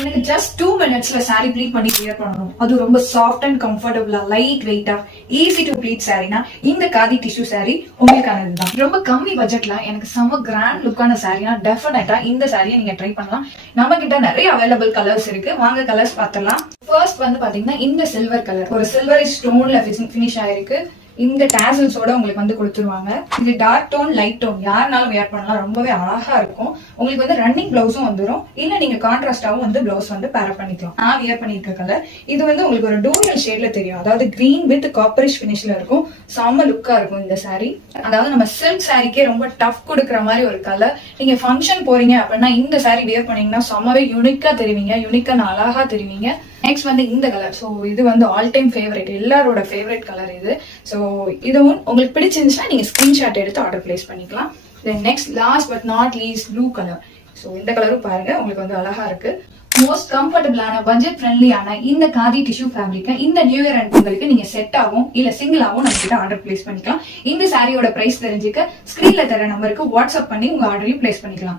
எனக்கு just 2 minutesல saree pleat பண்ணி clear பண்ணணும். அது ரொம்ப சாஃப்ட் அண்ட் கம்ஃபர்டபுளா லைட் வெயிட்டா ஈஸி டு ப்ளீட் சாரீனா இந்த காதி டிஷ்யூ சாரி உங்களுக்கானதுதான். ரொம்ப கம்மி பட்ஜெட்ல எனக்கு செம கிராண்ட் லுக்கான சாரினா டெஃபினட்டா இந்த சாரியை நீங்க ட்ரை பண்ணலாம். நம்ம கிட்ட நிறைய அவைலபிள் கலர்ஸ் இருக்கு. வாங்க கலர்ஸ் பார்த்தலாம். ஃபர்ஸ்ட் வந்து பாத்தீங்கன்னா இந்த சில்வர் கலர் ஒரு சில்வர் ஸ்டோன்ல ஃபினிஷ் ஆயிருக்கு. இந்த டேசல்ஸோட உங்களுக்கு வந்து கொடுத்துருவாங்க. இது டார்க் டோன் லைட் டோன் யாருனாலும் வேர் பண்ணலாம். ரொம்பவே அழகா இருக்கும். உங்களுக்கு வந்து ரன்னிங் பிளவுஸும் வந்துடும். இல்ல நீங்க கான்ட்ராஸ்டாவும் வந்து பிளவுஸ் வந்து பேர் பண்ணிக்கலாம். நான் வியர் பண்ணிருக்க கலர் இது வந்து உங்களுக்கு ஒரு டூயல் ஷேட்ல தெரியும். அதாவது கிரீன் வித் காப்பரிஷ் பினிஷ்ல இருக்கும். செம்ம லுக்கா இருக்கும் இந்த சாரி. அதாவது நம்ம சில்க் சாரிக்கே ரொம்ப டஃப் கொடுக்குற மாதிரி ஒரு கலர். நீங்க ஃபங்க்ஷன் போறீங்க அப்படின்னா இந்த சாரி வியர் பண்ணீங்கன்னா செம்மவே யூனிக்கா தெரிவிங்க. யூனிக்கா அழகா தெரிவிங்க. நெக்ஸ்ட் வந்து இந்த கலர். ஸோ இது வந்து ஆல் டைம் ஃபேவரட், எல்லாரோட ஃபேவரட் கலர் இது. ஸோ இதுவும் உங்களுக்கு பிடிச்சிருந்துச்சுன்னா நீங்க ஸ்கிரீன்ஷாட் எடுத்து ஆர்டர் பிளேஸ் பண்ணிக்கலாம். Then next last but not least blue colour. So இந்த கலரும் பாருங்க உங்களுக்கு வந்து அழகா இருக்கு. மோஸ்ட் கம்ஃபர்டபுளான பட்ஜெட் ஃப்ரெண்ட்லியான இந்த காதி டிஷ்யூ ஃபேப்ரிக்கை இந்த நியூ இயர் அண்ட் பொங்கலுக்கு நீங்க செட் ஆகும் இல்ல சிங்கிளாவும் நம்ம கிட்ட ஆர்டர் பிளேஸ் பண்ணிக்கலாம். இந்த சாரியோட பிரைஸ் தெரிஞ்சுக்க ஸ்கிரீன்ல தர நம்பருக்கு வாட்ஸ்அப் பண்ணி உங்க ஆர்டரையும் பிளேஸ் பண்ணிக்கலாம்.